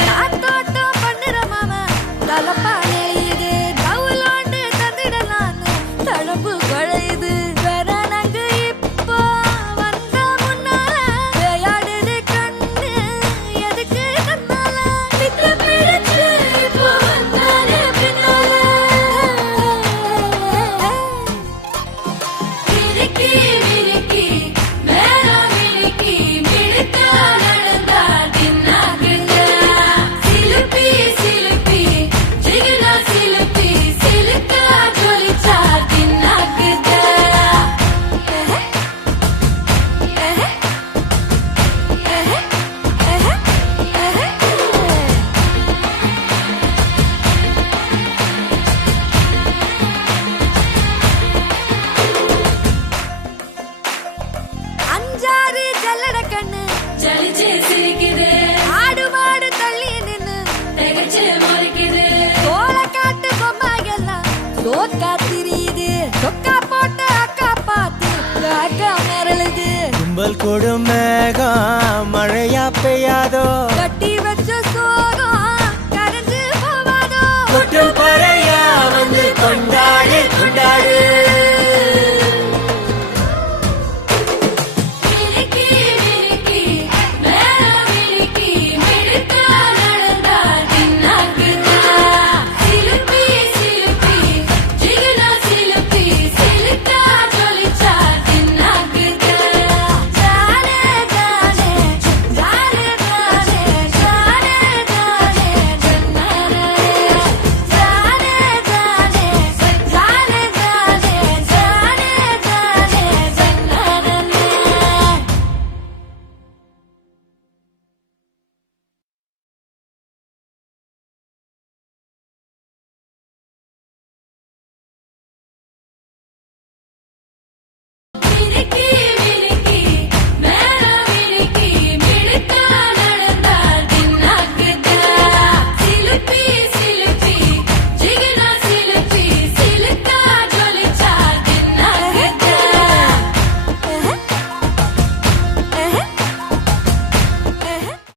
காத்தோட்டம் பண்ணுற மாமா தலப்பானே இது தவுலோண்டு தந்திடலான்னு தழம்பு குழையுது வரணங்கு இப்போ வந்த முன்னால விளையாடுது கண்ணு எதுக்கு தன்னால விட்டு பிடிச்சு இப்போ வந்தாலே பின்னால விரிக்கி விரிக்கி மேல விரிக்கி மிடுக்கா நடந்தா தின்னாக்குங்க சிலுப்பி சிலுப்பி ஜிகினா சிலுப்பி சிலுக்கா ஜொலிச்சா தின்னாக்குங்க அஞ்சாறு ஜல்லட கண்ணு ஜலிச்சு சிரிக்குது ஆடு மாடு தள்ளி நின்னு திகச்சு முறைக்குது தோள காட்டு பொம்மை எல்லாம் சோக்கா திரியுது சொக்கா போட்ட அக்கா பார்த்து காக்கா மிரளுது கும்பல் கொடும் மேகம் மழையா பெய்யாதோ கட்டி வச்ச சோகம் கரைஞ்சு போவாதோ கொட்டும் பறையா வந்து கொண்டாடு கொண்டாடு விரிக்கி விரிக்கி மேல விரிக்கி மிடுக்கா நடந்தா தின்னாக்குங்க சிலுப்பி சிலுப்பி ஜிகினா சிலுப்பி சிலுக்கா ஜொலிச்சா தின்னாக்குங்க ஜாலே ஜாலே ஜாலே ஜாலே ஜாலே ஜாலே ஜன்னரே ஜாலே ஜாலே ஜாலே ஜாலே ஜாலே ஜாலே ஜன்னரே விரிக்கி